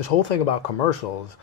this whole thing about commercials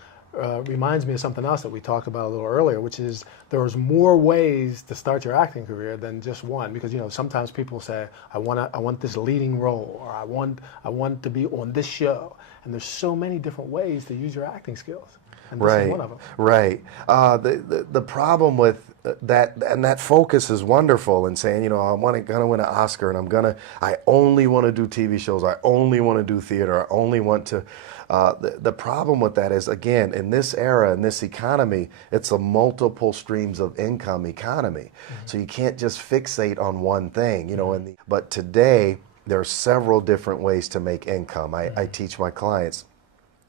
reminds me of something else that we talked about a little earlier, which is there's more ways to start your acting career than just one. Because sometimes people say, I want this leading role, or I want to be on this show, and there's so many different ways to use your acting skills. And this is one of them. Right. The problem with that, and that focus is wonderful, and saying, I'm gonna win an Oscar, and I only want to do TV shows, I only want to do theater, I only want to. The problem with that is, again, in this era, in this economy, it's a multiple streams of income economy. So you can't just fixate on one thing, but today there are several different ways to make income. I teach my clients,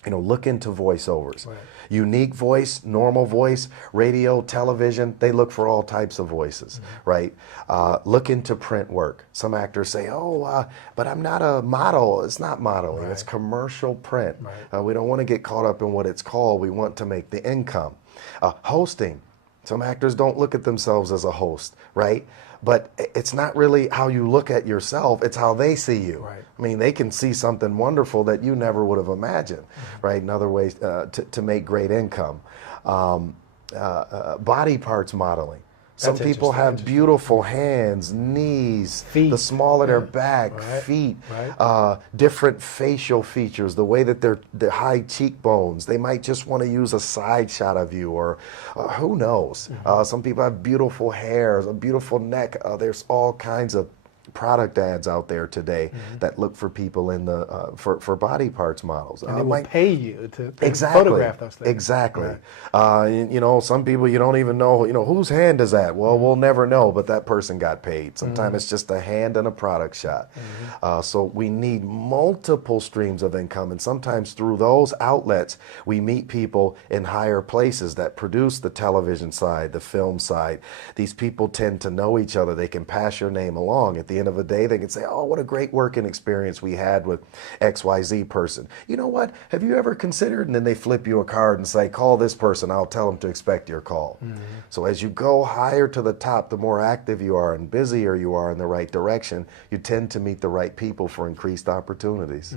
look into voiceovers. Right. Unique voice, normal voice, radio, television, they look for all types of voices, right? Look into print work. Some actors say, but I'm not a model. It's not modeling, it's commercial print. Right. We don't want to get caught up in what it's called. We want to make the income. Hosting. Some actors don't look at themselves as a host, right? But it's not really how you look at yourself, it's how they see you. Right. I mean, they can see something wonderful that you never would have imagined, right? In other ways to make great income. Body parts modeling. Some people have beautiful hands, knees, feet. The small of their back, feet, different facial features, the way that the high cheekbones. They might just want to use a side shot of you, or who knows. Some people have beautiful hair, a beautiful neck. There's all kinds of product ads out there today that look for people in the for body parts models. And they will pay you to photograph those things. Exactly. Right. Some people you don't even know, whose hand is that? Well, we'll never know, but that person got paid. Sometimes it's just a hand and a product shot. So we need multiple streams of income, and sometimes through those outlets, we meet people in higher places that produce the television side, the film side. These people tend to know each other. They can pass your name along. At the end of the day, they can say, oh, what a great working experience we had with XYZ person. You know what? Have you ever considered? And then they flip you a card and say, call this person. I'll tell them to expect your call. So as you go higher to the top, the more active you are and busier you are in the right direction, you tend to meet the right people for increased opportunities.